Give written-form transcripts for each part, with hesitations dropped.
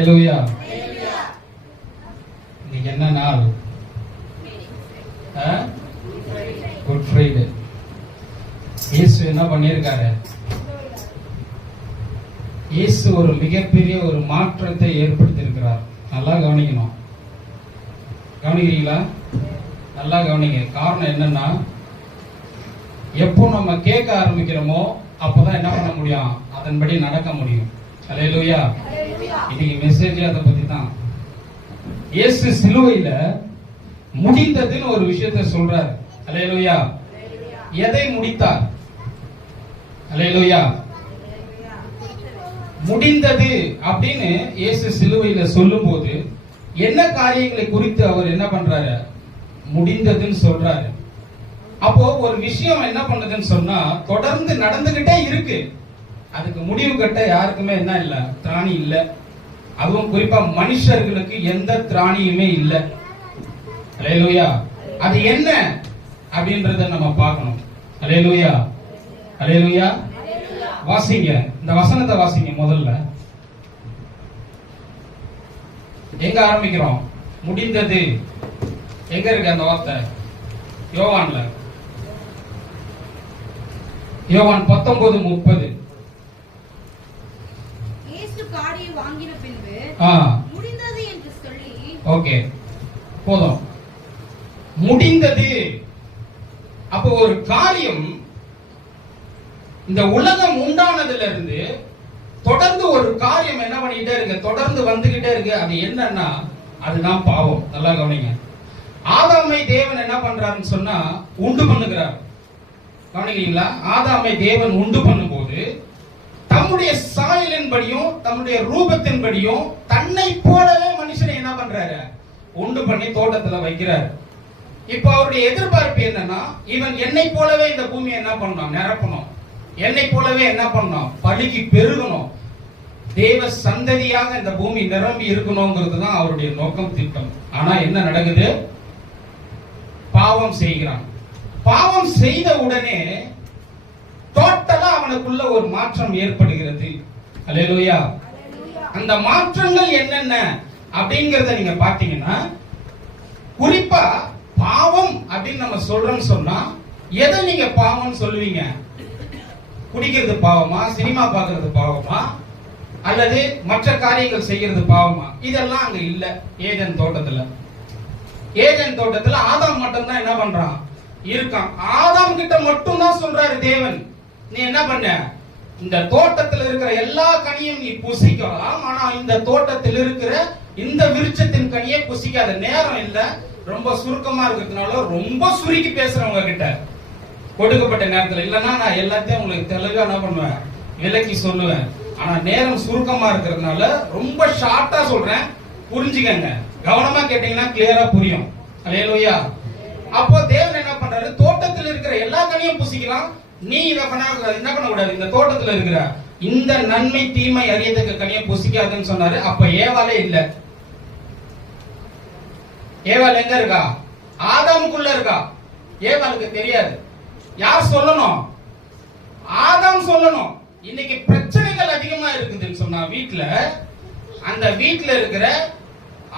அல்லேலூயா. இன்னைக்கு என்ன நாள்? Good Friday. இயேசு என்ன பண்ணியிருக்காரு? இயேசு ஒரு மிகப்பெரிய ஒரு மாற்றத்தை ஏற்படுத்தியிருக்கிறார். நல்லா கவனிக்கணும். கவனிக்கிறீங்களா? நல்லா கவனிங்க. காரணம் என்னன்னா, எப்போ நம்ம கேட்க ஆரம்பிக்கிறோமோ அப்போதான் என்ன பண்ண முடியும்? அதன்படி நடக்க முடியும். அல்லேலூயா. இன்னைக்கு மெசேஜ் அதை பத்தி தான். இயேசு சிலுவையில முடிந்ததுன்னு ஒரு விஷயத்தை சொல்றார். அல்லேலூயா. எதை முடித்தார்? அல்லேலூயா. முடிந்தது அப்படின்னு இயேசு சிலுவையில சொல்லும்போது என்ன காரியங்களை குறித்து அவர் என்ன பண்றாரு? முடிந்ததுன்னு சொல்றாரு. அப்போ ஒரு விஷயம் என்ன பண்ணுதுன்னு சொன்னா தொடர்ந்து நடந்துகிட்டே இருக்கு. அதுக்கு முடிவு கட்ட யாருக்குமே என்ன இல்ல? திராணி இல்ல. அதுவும் குறிப்பா மனுஷர்களுக்கு எந்த திராணியுமே இல்ல. அல்லேலூயா. அது என்ன அப்படின்றத நம்ம பார்க்கணும். அல்லேலூயா. அல்லேலூயா. வாசிங்க, இந்த வசனத்தை வாசிங்க. முதல்ல எங்க ஆரம்பிக்கிறோம்? முடிந்தது. எங்க இருக்கு அந்த வார்த்தை? யோவான்ல. யோவான் 19:30. இயேசு காடியை வாங்கின பின்பு முடிந்தது என்று சொல்லி. ஓகே, போதும். முடிந்தது. அப்போ ஒரு காரியம் இந்த உலகம் உண்டானதுல இருந்து தொடர்ந்து ஒரு காரியம் என்ன பண்ணிட்டே இருக்கு? தொடர்ந்து வந்துகிட்டே இருக்கு. அது என்னன்னா அதுதான் பாவம். நல்லா கவனிங்க. ஆதாமை தேவன் என்ன பண்றாருன்னு சொன்னா உண்டு பண்ணுகிறார். கவனிக்கிறீங்களா? ஆதாமை தேவன் உண்டு பண்ணும்போது தம்முடைய சாயலின்படியும் தம்முடைய ரூபத்தின்படியும் தன்னை போலவே மனுஷனை என்ன பண்றாரு? உண்டு பண்ணி தோட்டத்துல வைக்கிறார். இப்ப அவருடைய எதிர்பார்ப்பு என்னன்னா, இவன் என்னை போலவே இந்த பூமியை என்ன பண்ணணும்? நிரப்பணும். என்னை போலவே என்ன பண்ணணும்? பழுகி பெருகணும். தேவ சந்ததியாக இந்த பூமி நிரம்பி இருக்கணும்ங்கிறது தான் அவருடைய நோக்கம், திட்டம். ஆனா என்ன நடக்குது? பாவம் செய்கிறான். பாவம் செய்த உடனே டோட்டலா அவனுக்குள்ள ஒரு மாற்றம் ஏற்படுகிறது. அல்லேலூயா. அந்த மாற்றங்கள் என்னென்ன அப்படிங்கறத நீங்க பாத்தீங்கன்னா, குறிப்பா பாவம் அப்படின்னு நம்ம சொல்றோம்னு சொன்னா எதை நீங்க பாவம் சொல்லுவீங்க? குடிக்கிறது பாவமா? சினிமா பார்க்கிறது பாவமா? அல்லது மற்ற காரியங்கள் செய்யறது பாவமா? இதெல்லாம் அங்க இல்ல. ஏதேன் தோட்டத்துல, ஏதேன் தோட்டத்துல ஆதாம் மட்டும் தான் என்ன பண்றான்? இருக்கான். ஆதாம் கிட்ட மட்டும் தான் சொல்றாரு தேவன், நீ என்ன பண்ண? இந்த தோட்டத்தில் இருக்கிற எல்லா கனியும் நீ புசிக்கலாம், ஆனா இந்த தோட்டத்தில் இருக்கிற இந்த விருட்சத்தின் கனியை புசிக்காத. நேரம் இல்ல, ரொம்ப சுருக்கமா இருக்கிறதுனால ரொம்ப சுருக்கி பேசுறவங்க கிட்ட கொடுக்கப்பட்ட நேரத்தில் இல்லைன்னா நான் எல்லாத்தையும் உங்களுக்கு தெளிவா என்ன பண்ணுவேன்? விலக்கி சொல்லுவேன். ஆனா நேரம் சுருக்கமா இருக்கிறதுனால ரொம்ப ஷார்ட்டா சொல்றேன், புரிஞ்சுக்கங்க. கவனமா கேட்டீங்கன்னா கிளியரா புரியும். அல்லேலூயா. அப்போ தேவன் என்ன பண்றாரு? தோட்டத்தில் இருக்கிற எல்லா கனியும் புசிக்கலாம், நீ இதை பண்ணக்கூடாது. என்ன பண்ணக்கூடாது? இந்த தோட்டத்தில் இருக்கிற இந்த நன்மை தீமை அறியத்தக்க கனியை புசிக்காதுன்னு சொன்னாரு. அப்ப ஏவாலே இல்ல. ஏவாள் எங்க இருக்கா? ஆதாமுக்குள்ள இருக்கா. ஏவாளுக்கு தெரியாது. யார் சொல்லணும்? ஆதாம் சொல்லணும். இன்னைக்கு பிரச்சனைகள் அதிகமா இருக்குதுன்னு சொன்னா வீட்டுல, அந்த வீட்டுல இருக்கிற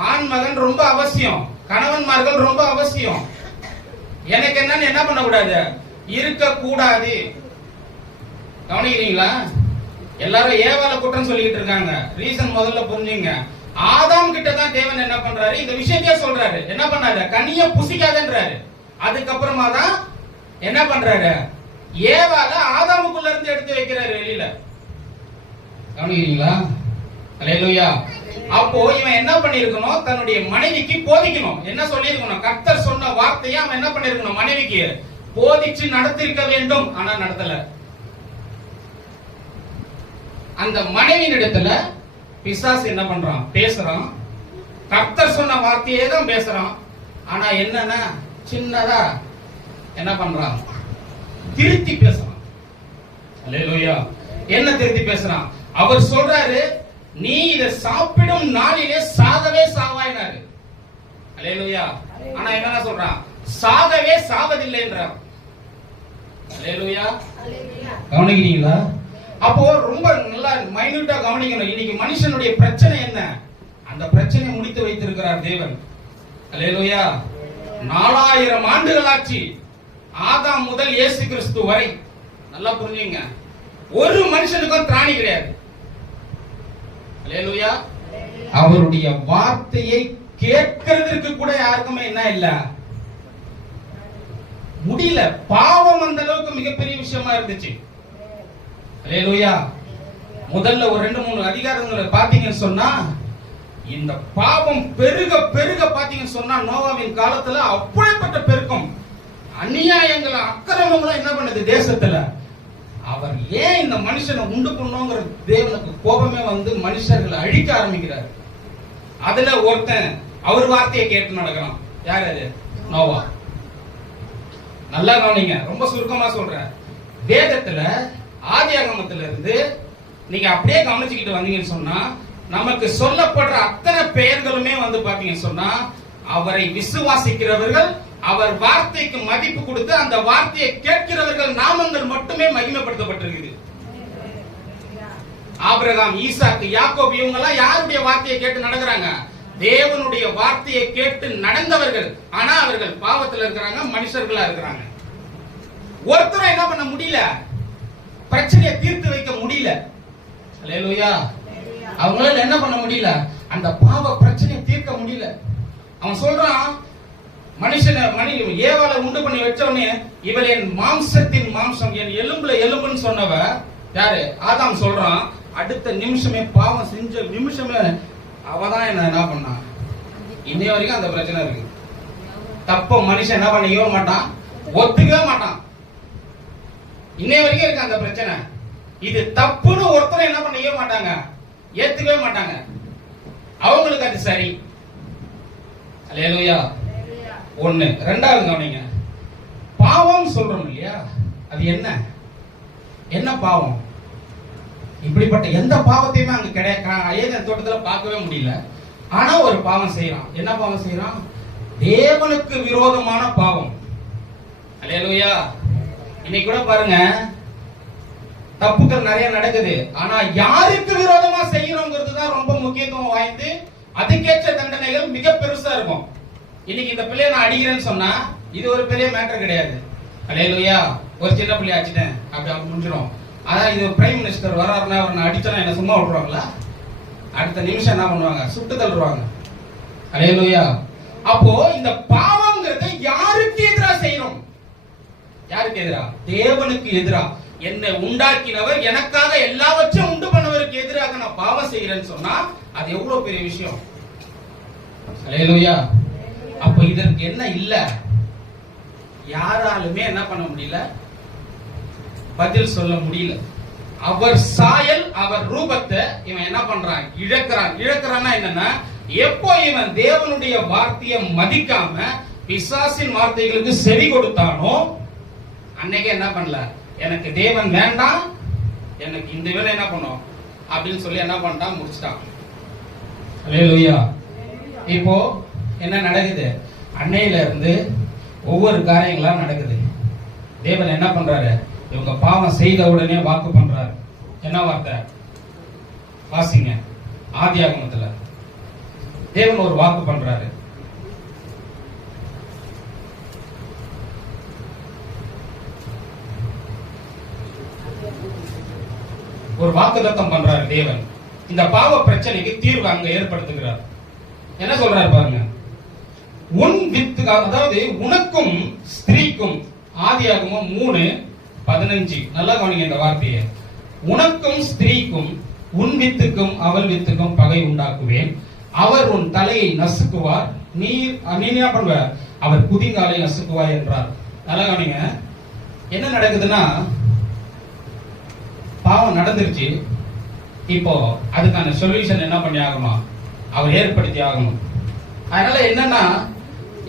ஆண் மகன் ரொம்ப அவசியம், கணவன்மார்கள் ரொம்ப அவசியம். எனக்கு என்னன்னு என்ன பண்ண கூடாது? இருக்க கூடாது. கவனிக்கிறீங்களா? எல்லாரும் ஏவாளை குற்றம் சொல்லிட்டு இருக்காங்க. ரீசன் முதல்ல புரிஞ்சுங்க. ஆதாம் கிட்ட தான் தேவன் என்ன பண்றாரு? இந்த விஷயத்தையே சொல்றாரு. என்ன பண்ணாரு? கனிய புசிக்காதன்றாரு. அதுக்கப்புறமா தான் என்ன பண்றாரு? ஏவாளை ஆதாமுக்குள்ள இருந்து எடுத்து வைக்கிறாரு வெளியில. கவனிக்கிறீங்களா? அல்லேலூயா. அப்போ இவன் என்ன பண்ணிருக்கணும்? தன்னுடைய மனைவிக்கு போதிக்கணும். என்ன சொல்லிருக்கணும்? கர்த்தர் சொன்ன வார்த்தையை அவன் என்ன பண்ணிருக்கணும்? மனைவிக்கு போதிச்சு நடத்திருக்க வேண்டும். ஆனா நடத்தல. அந்த மனைவியின் இடத்துல பிசாசு என்ன பண்றான்? பேசுறான். கர்த்தர் சொன்ன வார்த்தையே தான் பேசுறான். ஆனா என்னன்னா சின்னதா என்ன பண்றான்? திருத்தி பேசுறான். அல்லேலூயா. என்ன திருத்தி பேசுறான்? அவர் சொல்றாரு, நீ இதை சாப்பிடும் நாளிலே சாகவே சாவாயினாரு. அல்லேலூயா. ஆனா என்ன சொல்றான்? சாகவே சாவதில்லைன்றான். அல்லேலூயா. கவனிக்கிறீங்களா? அப்போ ரொம்ப நல்லா மைன்யூட்டா கவனிக்கணும். இன்னைக்கு மனுஷனுடைய பிரச்சனை என்ன? அந்த பிரச்சனையை முடித்து வைத்திருக்கிறார் தேவன். அல்லேலூயா. 4000 ஆண்டுகள் ஆச்சு, ஆதாம் முதல் இயேசு கிறிஸ்து வரை. நல்லா புரிஞ்சுங்க, ஒரு மனுஷனுக்கும் திராணி கிடையாது. அல்லேலூயா. அவருடைய வார்த்தையை கேட்கிறதுக்கு கூட யாருக்குமே என்ன இல்ல, முடியல. பாவம் அந்த அளவுக்கு மிகப்பெரிய விஷயமா இருந்துச்சு. அல்லேலூயா. முதல்ல ஒரு 2-3 அதிகாரங்களை பாத்தீங்கன்னு சொன்னா, இந்த பாவம் பெருக பெருக பாத்தீங்கன்னு சொன்னா, நோவாவின் காலத்துல அப்படிப்பட்ட பெருக்கம், அநியாயங்கள், அக்கிரமங்களும் என்ன பண்ணுது தேசத்துல. அவர் ஏன் இந்த மனுஷனை உண்டு பண்ணுங்கிற தேவனுக்கு கோபமே வந்து மனுஷர்களை அழிக்க ஆரம்பிக்கிறார். அதுல ஒருத்தன் அவர் வார்த்தையை கேட்டு நடக்கிறான். யார் அது? நோவா. நல்லா கவனிங்க, ரொம்ப சுருக்கமா சொல்றேன். வேதத்துல ஆதியாகமத்துல இருந்து நீங்க அப்படியே கவனிச்சுக்கிட்டு வந்தீங்கன்னு சொன்னா, நமக்கு சொல்லப்படுற அத்தனை பெயர்களுமே வந்து பாத்தீங்கன்னு சொன்னா, அவரை விசுவாசிக்கிறவர்கள், அவர் வார்த்தைக்கு மதிப்பு கொடுத்து அந்த வார்த்தையை கேட்கிறவர்கள் நாமங்கள் மட்டுமே மகிமைப்படுத்தப்பட்டிருக்குது. ஆபிரகாம், ஈசாக்கு, யாக்கோபு இவங்க எல்லாம் யாருடைய வார்த்தையை கேட்டு நடக்கிறாங்க? தேவனுடைய வார்த்தையை கேட்டு நடந்தவர்கள். ஆனா அவர்கள் பாவத்தில் இருக்கிறாங்க, மனுஷர்களா இருக்கிறாங்க. ஒருத்தரும் என்ன பண்ண முடியல, பிரச்சனையை தீர்த்து வைக்க முடியல. அல்லேலூயா. அவங்களால என்ன பண்ண முடியல, அந்த பாவ பிரச்சனையை தீர்க்க முடியல. அவன் சொல்றான், ஏவாளை உண்டு பண்ணி வச்ச உடனே, இவள் என் மாம்சத்தின் மாம்சம், என் எலும்புல எலும்புன்னு சொன்னவ யாரு? ஆதாம் சொல்றான். அடுத்த நிமிஷமே, பாவம் செஞ்ச நிமிஷமே அவதான் என்ன பண்ணா. இன்னைய வரைக்கும் அந்த பிரச்சனை இருக்கு. தப்ப மனுஷன் என்ன பண்ண மாட்டான், ஒத்துக்கவே மாட்டான். இன்னைய வரைக்கும் இருக்கு அந்த பிரச்சனை. இது தப்புன்னு ஒருத்தர் என்ன பண்ண மாட்டாங்க, ஏத்துக்கவே மாட்டாங்க. அவங்களுக்கு அது சரி. அல்லேலூயா. ஒண்ணு. ரெண்டாவது கவனிங்க, பாவம் சொல்றோம் இல்லையா, அது என்ன என்ன பாவம்? இப்படிப்பட்ட எந்த பாவத்தையுமே அங்க ஏதேன் தோட்டத்துல பார்க்கவே முடியல. ஆனா ஒரு பாவம் செய்யறான். என்ன பாவம் செய்யறான்? தேவனுக்கு விரோதமான பாவம். அல்லேலூயா. இன்னைக்கு கூட பாருங்க, தப்புகள் நிறைய நடக்குது. ஆனா யாருக்கு விரோதமா செய்யறோங்கிறது தான் ரொம்ப முக்கியத்துவம் வாய்ந்து, அதுக்கேற்ற தண்டனைகள் மிக பெருசா இருக்கும். இன்னைக்கு இந்த பிள்ளைய நான் அடிக்கிறேன்னு சொன்னா, இது ஒரு பெரிய மேட்டர் கிடையாது. அல்லேலூயா. ஒரு சின்ன பிள்ளைய அடிச்சிட்டேன் அப்படி முடிஞ்சிடும். ஆனா இது பிரைம் மினிஸ்டர் வராருன்னா, அவர் நான் அடிச்சா என்ன சும்மா விட்டுருவாங்களா? அடுத்த நிமிஷம் என்ன பண்ணுவாங்க, சுட்டு தள்ளுவாங்க. அல்லேலூயா. அப்போ இந்த பாவம்ங்கிறத யாருக்கு எதிராக செய்யறோம்? யாருக்கு எதிரா? தேவனுக்கு எதிரா. என்னை உண்டாக்கினவர், எனக்காக எல்லாவற்றையும் உண்டு பண்ணவருக்கு எதிராக நான் பாவம் செய்யறேன்னு சொன்னா, அது எவ்வளவு பெரிய விஷயம். அல்லேலூயா. அப்ப இதற்கு என்ன இல்ல, யாராலுமே என்ன பண்ண முடியல, பதில் சொல்ல முடியல. அவர் சாயல், அவர் ரூபத்தை இவன் என்ன பண்றான், இழக்கிறான். இழக்கிறான்னா என்னன்னா, எப்போ இவன் தேவனுடைய வார்த்தையை மதிக்காம பிசாசின் வார்த்தைகளுக்கு செவி கொடுத்தானோ, அன்னைக்கு என்ன பண்ணல, எனக்கு தேவன் வேண்டாம், எனக்கு இந்த வேலை என்ன பண்ணும் அப்படின்னு சொல்லி என்ன பண்ணிட்டான், முடிச்சிட்டான். அல்லேலூயா. இப்போ என்ன நடக்குது, அன்னையில இருந்து ஒவ்வொரு காரியங்களா நடக்குது. தேவன் என்ன பண்றாரு, இவங்க பாவம் செய்த உடனே வாக்கு பண்றாரு. என்ன வார்த்தை வாசிங்க, ஆதியாகமத்துல தேவன் ஒரு வாக்கு பண்றாரு. ஒரு வாக்குத்தத்தம் பண்றாரு தேவன். இந்த பாவ பிரச்சனைக்கு தீர்வு அங்க ஏற்படுத்துகிறார். என்ன சொல்றாரு பாருங்க, உன் வித்து, அதாவது உனக்கும் ஸ்திரீக்கும், ஆதியாகமம் 3:15. நல்லா கவனிங்க இந்த வார்த்தையை. உனக்கும் ஸ்திரீக்கும், உன் வித்துக்கும் அவள் வித்துக்கும் பகை உண்டாக்குவேன். அவர் உன் தலையை நசுக்குவார், நீ என்ன பண்ணுவ, அவர் குதிங்காலை நசுக்குவார் என்றார். நல்லா கவனிங்க. என்ன நடக்குதுன்னா, பாவம் நடந்துருச்சு. இப்போ அதுக்கான சொல்யூஷன் என்ன பண்ணி ஆகணும், அவர் ஏற்படுத்தி ஆகணும். அதனால என்னன்னா,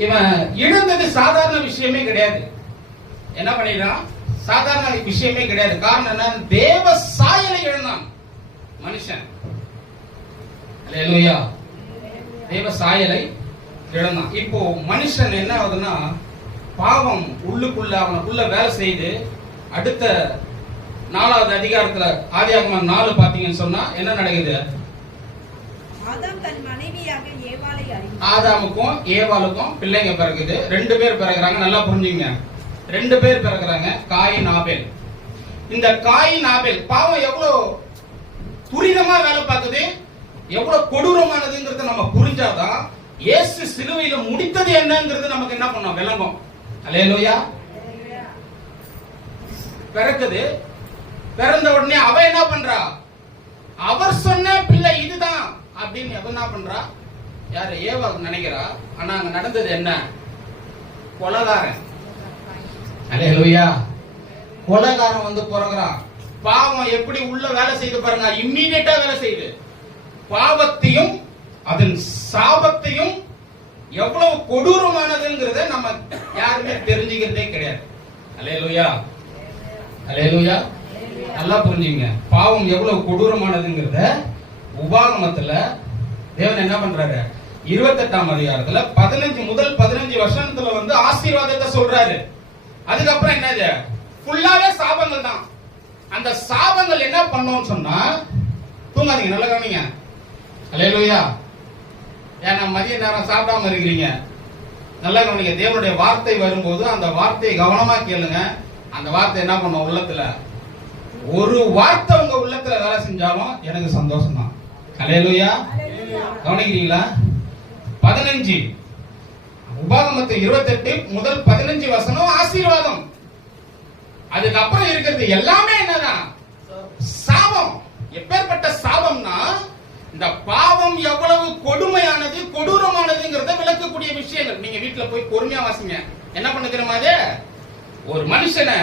இவன் இழந்தது சாதாரண விஷயமே கிடையாது. என்ன பண்ணிடுறான், சாதாரண விஷயமே கிடையாது. காரணம் என்ன, தேவ சாயலை இழந்தான் மனுஷன். அல்லேலூயா. தேவ சாயலை இழந்தான். இப்போ மனுஷன் என்ன ஆகுதுன்னா, பாவம் உள்ளுக்குள்ள அவனுக்குள்ள வேலை செய்து, அடுத்த 4வது அதிகாரத்துல ஆதியாகமம் 4 பாத்தீங்கன்னு சொன்னா என்ன நடக்குது, ஆதாம் தன் மனைவியாக ஏவாளை அறிந்தான். ஆதாமுக்கும் ஏவாளுக்கும் பிள்ளைங்க பிறகுது. 2 பேர் பிறகுறாங்க. நல்லா புரிஞ்சுங்க, 2 பேர் பிறகுறாங்க, காயின் ஆபேல். இந்த காயின் ஆபேல் பாவம் எவ்வளவு துரிதமா வேலை பார்க்குது, எவ்வளவு கொடூரமானதுங்கிறத நம்ம புரிஞ்சாதான் இயேசு சிலுவையில முடித்தது என்னங்கிறது நமக்கு என்ன பண்ணோம் விளங்கும். அல்லேலூயா. பிறக்குது. பிறந்த உடனே அவ என்ன பண்றா, அவர் சொன்ன பிள்ளை இதுதான் அப்படின்னு அவ என்ன பண்றா, யாரு ஏவா நினைக்கிறா. ஆனா அங்க நடந்தது என்ன, கொலைகாரன். அல்லேலூயா. கொலைகாரன் வந்து பிறகுறான். பாவம் எப்படி உள்ள வேலை செய்து பாருங்க, இம்மீடியட்டா வேலை செய்யுது. பாவத்தையும் அதன் சாபத்தையும் எவ்வளவு கொடூரமானதுங்கிறத நம்ம யாருமே தெரிஞ்சுக்கிறதே கிடையாது. அல்லேலூயா, அல்லேலூயா. நல்லா புரிஞ்சுங்க, பாவம் எவ்வளவு கொடூரமானதுங்கிறத உபாகமத்துல தேவன் என்ன பண்றாரு, 28ஆம் அதிகாரத்துல 15 முதல் 15 வசனத்துல வந்து ஆசீர்வாதத்தை சொல்றாரு. அதுக்கப்புறம் என்னது, ஃபுல்லாவே சாபங்கள் தான். அந்த சாபங்கள் என்ன பண்ணோம்னு சொன்னா, தூங்காதீங்க, நல்லா கவனிங்க. அல்லேலூயா. ஏன்னா மதிய நேரம் சாப்பிடாம இருக்கிறீங்க, நல்லா கவனிங்க. தேவனுடைய வார்த்தை வரும்போது அந்த வார்த்தையை கவனமா கேளுங்க. அந்த வார்த்தை என்ன பண்ணும் உள்ளத்துல, ஒரு வார்த்தை உங்க உள்ளத்துல வேலை செஞ்சாலும் எனக்கு சந்தோஷம் தான். அல்லேலூயா. கவனிக்கிறீங்களா? 15 உபாகமத்து 28 முதல் 15 வசனம் ஆசீர்வாதம். அதுக்கப்புறம் இருக்கிறது எல்லாமே என்னதான், சாபம். எப்பேற்பட்ட சாபம்னா, இந்த பாவம் எவ்வளவு கொடுமையானது கொடூரமானதுங்கிறத விளக்கக்கூடிய விஷயங்கள். நீங்க வீட்டுல போய் பொறுமையா வாசிங்க. என்ன பண்ண தெரியுமா, அது ஒரு மனுஷனை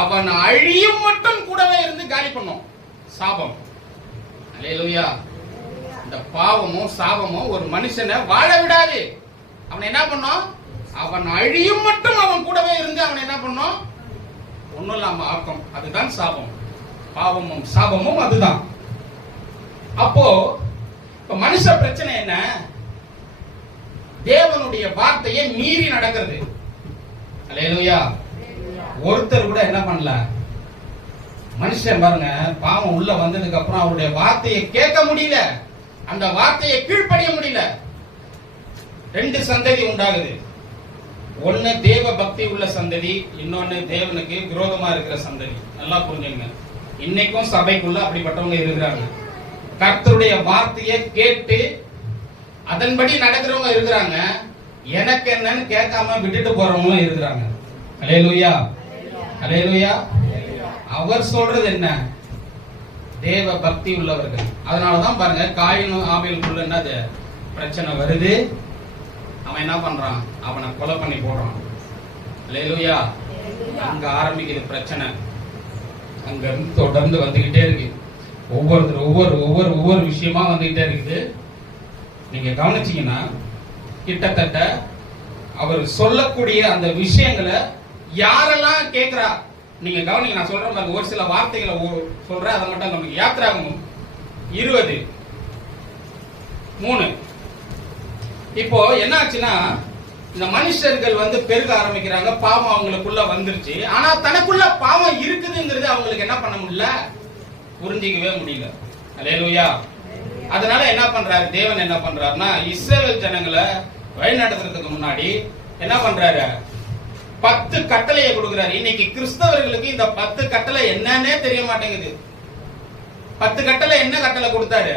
அவன் அழியும் மட்டும் கூடவே இருந்து காலி பண்ணும் சாபம். அல்லேலூயா. இந்த பாவமும் சாபமும் ஒரு மனுஷனை வாழ விடாது. அவன் என்ன பண்ணும், அவன் அழியும் மட்டும் அவன் கூடவே இருந்து அவன் என்ன பண்ணும், ஒண்ணும் இல்லாம ஆக்கம். அதுதான் சாபம். பாவமும் சாபமும் அதுதான். அப்போ இப்ப மனுஷ பிரச்சனை என்ன, தேவனுடைய வார்த்தையை மீறி நடக்கிறது. அல்லேலூயா. ஒருத்தர் கூட என்ன பண்ணல, மனுஷன் பாருங்க, பாவம் உள்ள வந்ததுக்கு அப்புறம் அவருடைய வார்த்தையை கேட்க முடியல, அந்த வார்த்தையை கீழ்ப்படிய முடியல. 2 சந்ததி உண்டாகுது. ஒன்னு தேவ பக்தி உள்ள சந்ததி, இன்னொன்னு தேவனுக்கு விரோதமா இருக்கிற சந்ததி. நல்லா புரிஞ்சுங்க. இன்னைக்கும் சபைக்குள்ள அப்படிப்பட்டவங்க இருக்கிறாங்க. கர்த்தருடைய வார்த்தையை கேட்டு அதன்படி நடக்கிறவங்க இருக்கிறாங்க. எனக்கு என்னன்னு கேட்காம விட்டுட்டு போறவங்க இருக்கிறாங்க. அல்லேலூயா, அல்லேலூயா. அவர் சொல்றது என்ன, தேவ பக்தி உள்ளவர்கள். அதனாலதான் பாருங்க, காயினும் ஆபேலுக்குள்ள என்னது பிரச்சனை வருது. அவன் என்ன பண்றான், அவனை கொலை பண்ணி போடுறான். அல்லேலூயா. அங்க ஆரம்பிக்குது பிரச்சனை. அங்க இருந்து தொடர்ந்து வந்துகிட்டே இருக்கு. ஒவ்வொருத்தர் ஒவ்வொரு விஷயமா வந்துகிட்டே இருக்குது. நீங்க கவனிச்சீங்கன்னா கிட்டத்தட்ட அவர் சொல்லக்கூடிய அந்த விஷயங்களை யாரெல்லாம் கேட்கிறா, நீங்க கவனிங்க. நான் சொல்றேன் பாருங்க, ஒரு சில வார்த்தைகளை சொல்றேன், அதை மட்டும் நமக்கு யாத்திராகமம் 20:3. இப்போ என்ன ஆச்சுன்னா, இந்த மனுஷர்கள் வந்து பெருக ஆரம்பிக்கிறாங்க. பாவம் அவங்களுக்குள்ள வந்துருச்சு. ஆனா தனக்குள்ள பாவம் இருக்குதுங்கிறது அவங்களுக்கு என்ன பண்ண முடியல, புரிஞ்சிக்கவே முடியல. அல்லேலூயா. அதனால என்ன பண்றாரு தேவன், என்ன பண்றாருன்னா, இஸ்ரவேல் ஜனங்களை வழிநடத்துறதுக்கு முன்னாடி என்ன பண்றாரு, 10 கட்டளையை கொடுக்கிறாரு. இன்னைக்கு கிறிஸ்தவர்களுக்கு இந்த 10 கட்டளை என்னன்னே தெரிய மாட்டேங்குது. 10 கட்டளை என்ன கட்டளை கொடுத்தாரு,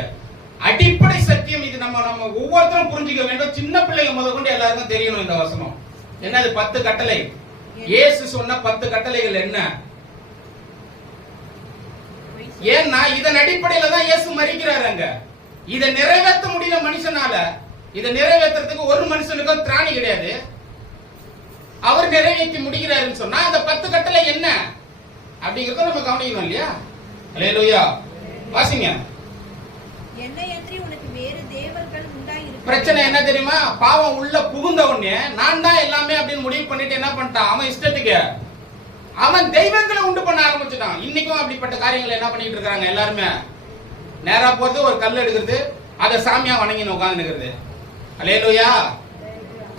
அடிப்படை சத்தியம். இது நம்ம ஒவ்வொருத்தரும் புரிஞ்சுக்க வேண்டும். சின்ன பிள்ளைங்க முதல் கொண்டு எல்லாருக்கும் தெரியணும் இந்த வசனம். என்னது 10 கட்டளை? இயேசு சொன்ன 10 கட்டளைகள் என்ன? ஏன்னா இதன் அடிப்படையில தான் இயேசு மரிக்கிறாரு. அங்க இதை நிறைவேற்ற முடியல மனுஷனால. இதை நிறைவேற்றுறதுக்கு ஒரு மனுஷனுக்கும் திராணி கிடையாது. அவர் நிறைவேற்றி முடிக்கிறாருன்னு சொன்னா அந்த 10 கட்டளை என்ன அப்படிங்கறத நம்ம கவனிக்கணும் இல்லையா? அல்லேலூயா. வாசிங்க. பிரச்சனை என்ன தெரியுமா, பாவம் உள்ள புகுந்த உடனே நான் தான் எல்லாமே அப்படின்னு முடிவு பண்ணிட்டு என்ன பண்ணிட்டான், அவன் இஷ்டத்துக்கு அவன் தெய்வங்களை உண்டு பண்ண ஆரம்பிச்சுட்டான். இன்னைக்கும் அப்படிப்பட்ட காரியங்களை என்ன பண்ணிட்டு இருக்காங்க எல்லாருமே. நேரா போறது, ஒரு கல் எடுக்கிறது, அதை சாமியா வணங்கி உட்கார்ந்து இருக்கிறது. அல்லேலூயா.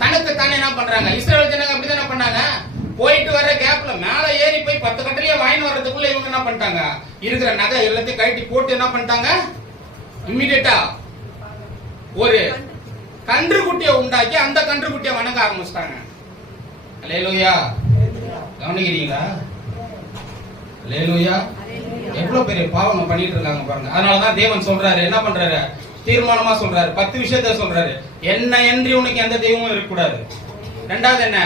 தனக்கு தானே என்ன பண்றாங்க, இஸ்ரவேல் ஜனங்க அப்படிதான் என்ன பண்ணாங்க, போயிட்டு வர கேப்ல மேல ஏறி போய் 10 கட்டளையே வாங்கி வர்றதுக்குள்ள இவங்க என்ன பண்ணிட்டாங்க, இருக்கிற நகை எல்லாத்தையும் கழட்டி போட்டு என்ன பண்ணிட்டாங்க, இம்மிடியேட்டா ஒரு கன்றுக்குட்டியை உண்டாக்கி அந்த கன்றுக்குட்டியை வணங்க ஆரம்பிச்சிட்டாங்க. அல்லேலூயா. கவனிக்கிறீங்களா? அல்லேலூயா. எவ்வளவு பெரிய பாவம் பண்ணிட்டு இருக்காங்க பாருங்க. அதனாலதான் தேவன் சொல்றாரு, என்ன பண்றாரு, தீர்மானமா சொல்றாரு, 10 விஷயத்தை சொல்றாரு. என்ன என்று உனக்கு எந்த தெய்வமும் இருக்கக்கூடாது. ரெண்டாவது என்ன?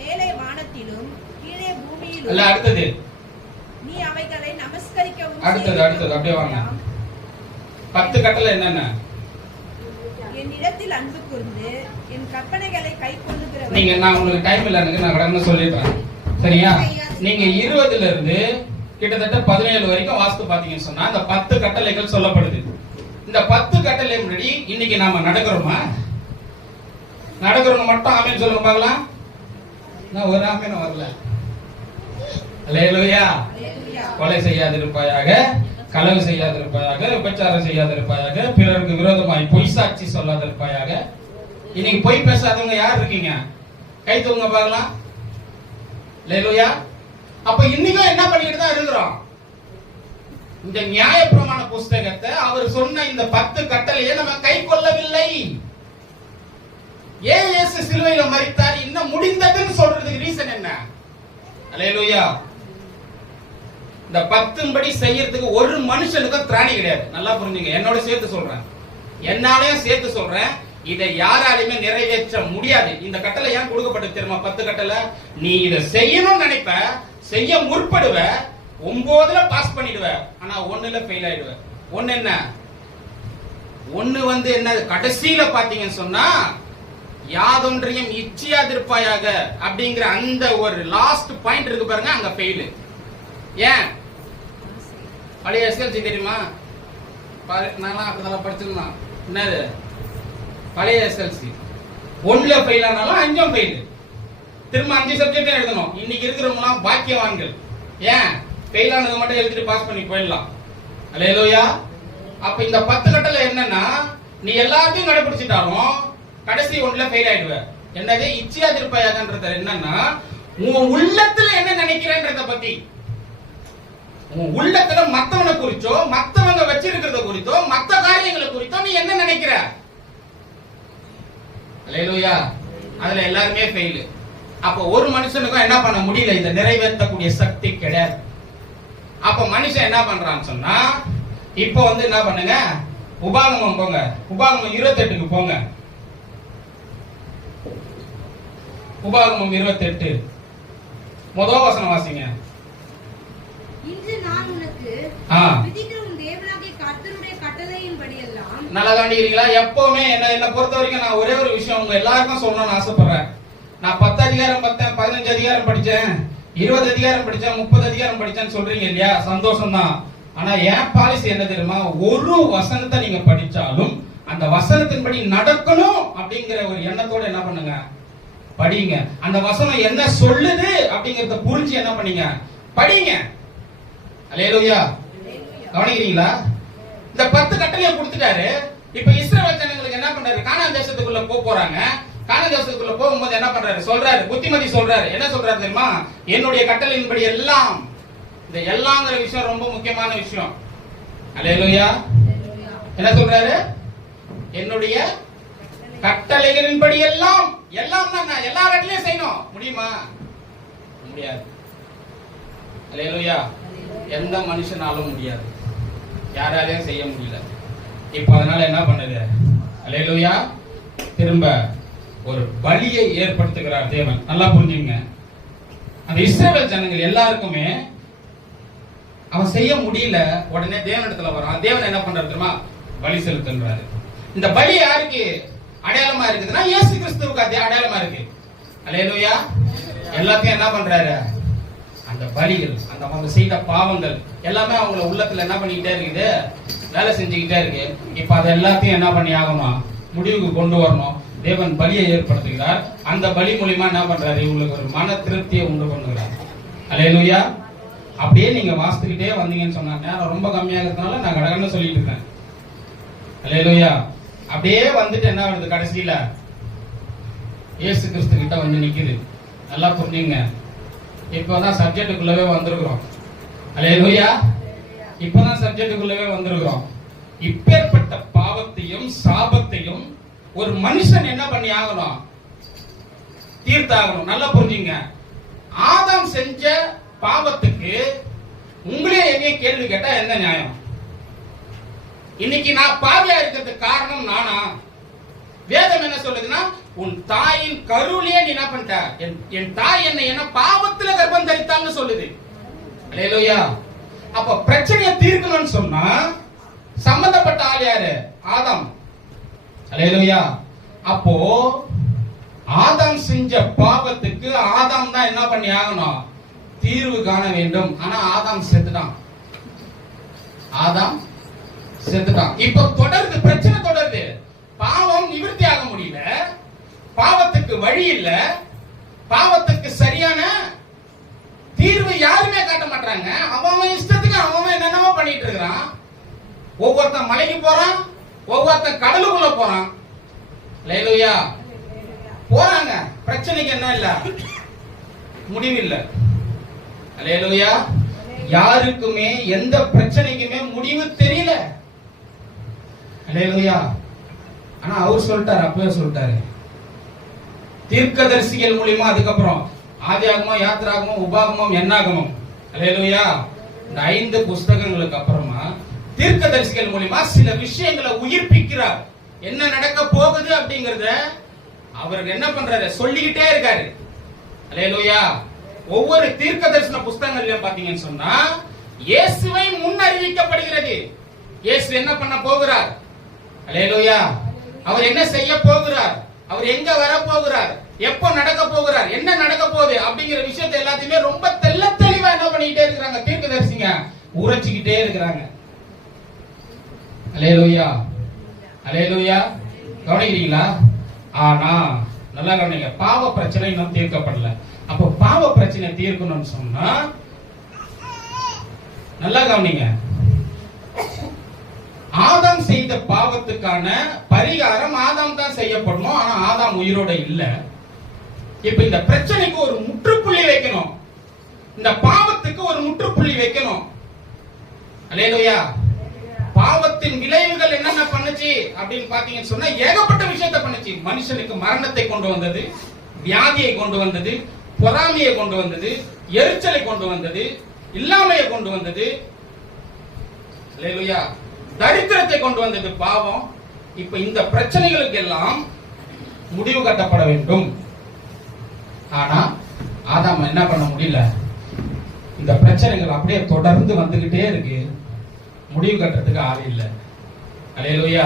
மேலே வானத்திலும் கீழே பூமியிலும். இல்ல, அடுத்தது நீ அவைகளை நமஸ்கரிக்கவும். அடுத்தது அப்படியே வாங்க. 10 கட்டளை என்னென்ன? என்னிடத்தில் அன்பு கூர்ந்து என் கற்பனைகளை கைக்கொள்ளுகிறவன். நீங்க, நான் உங்களுக்கு டைம் இல்ல, எனக்கு நான் கடந்து சொல்லிடுறேன், சரியா? நீங்க 20ல இருந்து கிட்டத்தட்ட 17 வரைக்கும் வாஸ்து பாத்தீங்கன்னு சொன்னா இந்த 10 கட்டளைகள் சொல்லப்படுது. இந்த 10 கட்டளை முன்னாடி இன்னைக்கு நாம நடக்கிறோமா? நடக்கிறோம் மட்டும் ஆமென் சொல்லுங்க பார்க்கலாம். நான் ஒரு ஆமென் வரல. அல்லேலூயா. கொலை செய்யாதிருப்பாயாக, களவு செய்யாதிருப்பாயாக, விபச்சாரம் செய்யாதிருப்பாயாக, பிறருக்கு விரோதமாய் பொய் சாட்சி சொல்லாதிருப்பாயாக. இன்னைக்கு பொய் பேசாதவங்க யார் இருக்கீங்க? கை தூங்க பார்க்கலாம். அல்லேலூயா. அப்ப இன்னைக்கும் என்ன பண்ணிட்டு தான் இருக்கிறோம்? இந்த நியாயப்பிரமாண புஸ்தகத்தை அவர் சொன்ன இந்த 10 கட்டளையை நம்ம கை கொள்ளவில்லை. ஏன் இயேசு சிலுவையில மரித்தார், இன்னும் முடிந்ததுன்னு சொல்றதுக்கு ரீசன் என்ன? அல்லேலூயா. இந்த 10 படி செய்யறதுக்கு ஒரு மனுஷனுக்கும் திராணி கிடையாது. நல்லா புரிஞ்சுங்க, என்னோட சேர்த்து சொல்றேன், என்னாலையும் சேர்த்து சொல்றேன். இதை யாராலையுமே நிறைவேற்ற முடியாது. இந்த கட்டளை ஏன் கொடுக்கப்பட்டது தெரியுமா? 10 கட்டளை. நீ இதை செய்யணும்னு நினைப்ப, செய்ய முற்படுவ, 9ல பாஸ் பண்ணிடுவ, ஆனா 1ல ஃபெயில் ஆயிடுவ. ஒன்னு என்ன? ஒன்னு என்ன, கடைசியில பாத்தீங்கன்னு சொன்னா யாதொன்றையும் இச்சியாதிருப்பாயாக அப்படிங்கிற அந்த ஒரு லாஸ்ட் பாயிண்ட் இருக்கு பாருங்க, அங்க ஃபெயில். ஏன்? பழைய எஸ்எல்சி தெரியுமா? நான் அப்படிதான் படிச்சிருந்தான். என்னது பழைய எஸ்எல்சி? 1ல ஃபெயில் ஆனாலும் 5ம் ஃபெயில். திரும்ப 5 சப்ஜெக்ட் எழுதணும். இன்னைக்கு இருக்கிறவங்க பாக்கியவான்கள். ஏன்? ஃபெயில் ஆனது மட்டும் எழுதிட்டு பாஸ் பண்ணி போயிடலாம். அல்லேலூயா. அப்ப இந்த 10 கட்டளை என்னன்னா, நீ எல்லாத்தையும் கடைபிடிச்சிட்டாலும் கடைசி 1ல ஃபெயில் ஆயிடுவ. என்னது? இச்சியாதிருப்பாயாகன்றது என்னன்னா, உன் உள்ளத்துல என்ன நினைக்கிறேன்றத பத்தி. உன் உள்ளத்துல மத்தவனை குறிச்சோ, மத்தவங்க வச்சிருக்கிறத குறித்தோ, மத்த காரியங்களை குறித்தோ நீ என்ன நினைக்கிற? அல்லேலூயா. அதுல எல்லாருமே ஃபெயில். அப்ப ஒரு மனுஷனுக்கும் என்ன பண்ண முடியல, இதை நிறைவேற்றக்கூடிய சக்தி கிடையாது. அப்ப மனுஷன் என்ன பண்றான்னு சொன்னா, இப்ப என்ன பண்ணுங்க, உபாகமம் போங்க, உபாகமம் 28க்கு போங்க. உபாகமம் 28 முதல் வசனம் வாசிங்க. இன்று நான் உனக்கு விதிக்கிற உன் தேவனாகிய கர்த்தருடைய கட்டளையின்படி எல்லாம். நல்லா கவனிக்கிறீங்களா? எப்பவுமே என்ன பொறுத்த வரைக்கும் நான் ஒரே ஒரு விஷயம் உங்க எல்லாருக்கும் சொல்லணும்னு ஆசைப்படுறேன். நான் 10 அதிகாரம் பார்த்தேன், 15 அதிகாரம் படிச்சேன், 20 அதிகாரம் படிச்சேன், 30 அதிகாரம் படிச்சேன்னு சொல்றீங்க இல்லையா? சந்தோஷம் தான். ஆனா என் பாலிசி என்ன தெரியுமா? ஒரு வசனத்தை நீங்க படிச்சாலும் அந்த வசனத்தின்படி நடக்கணும் அப்படிங்கிற ஒரு எண்ணத்தோட என்ன பண்ணுங்க, படிங்க. அந்த வசனம் என்ன சொல்லுது அப்படிங்கறத புரிஞ்சு என்ன பண்ணீங்க, படிங்க. அல்லேலூயா. கவனிக்கிறீங்களா? இந்த 10 கட்டளையை கொடுத்துட்டாரு. இப்ப இஸ்ரவேல் ஜனங்களுக்கு என்ன பண்றாரு? கானான் தேசத்துக்குள்ள போறாங்க. கானான் தேசத்துக்குள்ள போகும்போது என்ன பண்றாரு? சொல்றாரு, புத்திமதி சொல்றாரு. என்ன சொல்றாரு தெரியுமா? என்னுடைய கட்டளையின்படி எல்லாம். இந்த எல்லாங்கிற விஷயம் ரொம்ப முக்கியமான விஷயம். அல்லேலூயா. என்ன சொல்றாரு? என்னுடைய கட்டளைகளின்படி எல்லாம். எல்லாம் தான் எல்லா இடத்துலயும் செய்யணும். முடியுமா? முடியாது. அல்லேலூயா. எந்த மனுஷனாலும் முடியாது, யாராலையும் செய்ய முடியல. இப்ப அதனால என்ன பண்ணுது? அல்லேலூயா. திரும்ப ஒரு பலியை ஏற்படுத்துகிறார் தேவன். நல்லா புரிஞ்சுங்க. அந்த இஸ்ரவேல் ஜனங்கள் எல்லாருக்குமே அவன் செய்ய முடியல. உடனே தேவனிடத்துல வரான். தேவன் என்ன பண்றாரு தெரியுமா? பலி செலுத்துன்றாரு. இந்த பலி யாருக்கு அடையாளமா இருக்குதுன்னா, இயேசு கிறிஸ்துவுக்கு அடையாளமா இருக்கு. அல்லேலூயா. எல்லாத்தையும் என்ன பண்றாரு? அந்த பலிகள், அந்த அவங்க செய்த பாவங்கள் எல்லாமே அவங்க உள்ளத்துல என்ன பண்ணிக்கிட்டே இருக்குது, வேலை செஞ்சுக்கிட்டே இருக்கு. இப்ப அது எல்லாத்தையும் என்ன பண்ணி ஆகணும், முடிவுக்கு கொண்டு வரணும். தேவன் பலியை ஏற்படுத்துகிறார். அந்த பலி மூலியமா என்ன பண்றாரு? இவங்களுக்கு ஒரு மன திருப்தியை உண்டு பண்ணுகிறார். அல்லேலூயா. அப்படியே நீங்க வாசித்துக்கிட்டே வந்தீங்கன்னு சொன்னா, நேரம் ரொம்ப கம்மியாக இருக்கிறதுனால நான் கடகன்னு சொல்லிட்டு இருக்கேன். அல்லேலூயா. அப்படியே வந்துட்டு என்ன வருது? கடைசியில இயேசு கிறிஸ்து கிட்ட வந்து நிக்குது. நல்லா புரிஞ்சுங்க. இப்பதான் சப்ஜெக்டுக்குள்ளவே வந்திருக்கிறோம். அல்லேலூயா. இப்பதான் சப்ஜெக்டுக்குள்ளவே வந்திருக்கிறோம். இப்பேற்பட்ட பாவத்தை பாவத்தையும் சாபத்தையும் ஒரு மனுஷன் என்ன பண்ணி ஆகணும்? தீர்த்தாகணும். நல்லா புரிஞ்சுங்க. ஆதாம் செஞ்ச பாவத்துக்கு உங்களே எங்க கேள்வி கேட்டா என்ன நியாயம்? இன்னைக்கு நான் பாவியா இருக்கிறதுக்கு காரணம் நானா? வேதம் என்ன சொல்லுதுன்னா, உன் தாயின் கருவிலே நீ என்ன பண்ணிட்ட? என் தாய் என்ன பாவத்துல கர்ப்பம் தரித்தான்னு சொல்லுது. அல்லேலூயா. அப்ப பிரச்சனையை தீர்க்கணும்னு சொன்னா சம்பந்தப்பட்ட ஆள் யாரு? ஆதாம். அல்லேலூயா. அப்போ ஆதாம் செஞ்ச பாவத்துக்கு ஆதாம் தான் என்ன பண்ணி ஆகணும்? தீர்வு காண வேண்டும். ஆனா ஆதாம் செத்துட்டான். ஆதாம் செத்துட்டான். இப்ப தொடர்ந்து பிரச்சனை தொடருது. பாவம் நிவர்த்தி ஆக முடியல, பாவத்துக்கு வழி இல்ல, பாவத்துக்கு சரியான தீர்வு யாருமே காட்ட மாட்டாங்க. அவன் இஷ்டத்துக்கு அவன் என்னென்னமோ பண்ணிட்டு இருக்கிறான். ஒவ்வொருத்தன் மலைக்கு போறான், ஒவ்வொருத்தன் கடலுக்குள்ள போறான். அல்லேலூயா. போறாங்க. பிரச்சனைக்கு என்ன இல்ல? முடிவு இல்ல. அல்லேலூயா. யாருக்குமே எந்த பிரச்சனைக்குமே முடிவு தெரியல. அல்லேலூயா. ஆனா அவர் சொல்லிட்டாரு, அப்பவே சொல்லிட்டாரு. தீர்க்கதரிசிகள் மூலமா, அதுக்கப்புறம் ஆதியாகமம், யாத்திராகமம், உபாகமம், என்னாகமம், அல்லேலூயா, இந்த 5 புஸ்தகங்களுக்கு அப்புறமா தீர்க்கதரிசிகள் மூலமா சில விஷயங்களை உயிர்ப்பிக்கிறார். என்ன நடக்க போகுது அப்படிங்கறத அவர் என்ன பண்றாரு? சொல்லிக்கிட்டே இருக்காரு. அல்லேலூயா. ஒவ்வொரு தீர்க்கதரிசன புஸ்தகங்களையும் பாத்தீங்கன்னு சொன்னா இயேசுவை முன் அறிவிக்கப்படுகிறது. இயேசு என்ன பண்ண போகிறார்? அல்லேலூயா. அவர் என்ன செய்ய போகிறார்? அவர் எங்க வர போகிறார்? எப்போ நடக்க போகிறார்? என்ன நடக்க போகுது அப்படிங்கிற விஷயத்தை எல்லாத்தையுமே ரொம்ப தெள்ள தெளிவா என்ன பண்ணிக்கிட்டே இருக்கிறாங்க தீர்க்கதரிசிங்க, உரைச்சிக்கிட்டே இருக்கிறாங்க. அல்லேலூயா. அல்லேலூயா. கவனிக்கிறீங்களா? ஆனா நல்லா கவனிங்க. பாவ பிரச்சனை இன்னும் தீர்க்கப்படல. அப்ப பாவ பிரச்சனை தீர்க்கணும்னு சொன்னா நல்லா கவனிங்க. ஆதாம் செய்த பாவத்துக்கான பரிகாரம் ஆதாம் தான் செய்யப்படணும். ஆனா ஆதாம் உயிரோட இல்ல. இப்ப இந்த பிரச்சனைக்கு ஒரு முற்றுப்புள்ளி வைக்கணும். இந்த பாவத்துக்கு ஒரு முற்றுப்புள்ளி வைக்கணும். அல்லேலூயா. பாவத்தின் விளைவுகள் என்னென்ன பண்ணுச்சு அப்படின்னு பாத்தீங்கன்னு சொன்னா ஏகப்பட்ட விஷயத்தை பண்ணுச்சு. மனுஷனுக்கு மரணத்தை கொண்டு வந்தது, வியாதியை கொண்டு வந்தது, பொறாமையை கொண்டு வந்தது, எரிச்சலை கொண்டு வந்தது, இல்லாமையை கொண்டு வந்தது, அல்லேலூயா, தரித்திரத்தை கொண்டு வந்தது பாவம். இப்ப இந்த பிரச்சனைகளுக்கு எல்லாம் முடிவு கட்டப்பட வேண்டும். ஆனா ஆதாம் என்ன பண்ண முடியல. இந்த பிரச்சனைகள் அப்படியே தொடர்ந்து வந்துகிட்டே இருக்கு. முடிவு கட்டுறதுக்கு ஆள் இல்லை. அல்லேலூயா.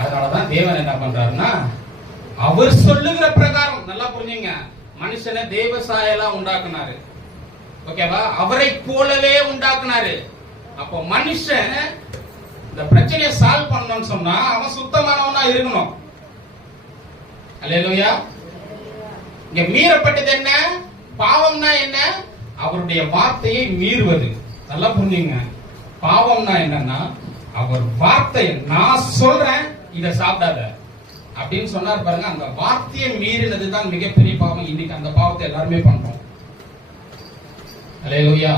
அதனாலதான் தேவன் என்ன பண்றாருன்னா, அவர் சொல்லுகிற பிரகாரம், நல்லா புரிஞ்சுங்க, மனுஷனை தேவ சாயலா உண்டாக்குனாரு. ஓகேவா? அவரை போலவே உண்டாக்குனாரு. அப்போ மனுஷன் இந்த பிரச்சனையை சால்வ் பண்ணணும்னு சொன்னா அவன் சுத்தமானவனா இருக்கணும். அல்லேலூயா. இங்க மீறப்பட்டது என்ன? பாவம்னா என்ன? அவருடைய வார்த்தையை மீறுவது. நல்லா புரிஞ்சுங்க. பாவம்னா என்னன்னா, அவர் வார்த்தையை, நான் சொல்றேன் இத சாப்பிடாத அப்படின்னு சொன்னார் பாருங்க, அந்த வார்த்தையை மீறினது தான் மிகப்பெரிய பாவம். இன்னைக்கு அந்த பாவத்தை எல்லாருமே பண்றோம். அல்லேலூயா.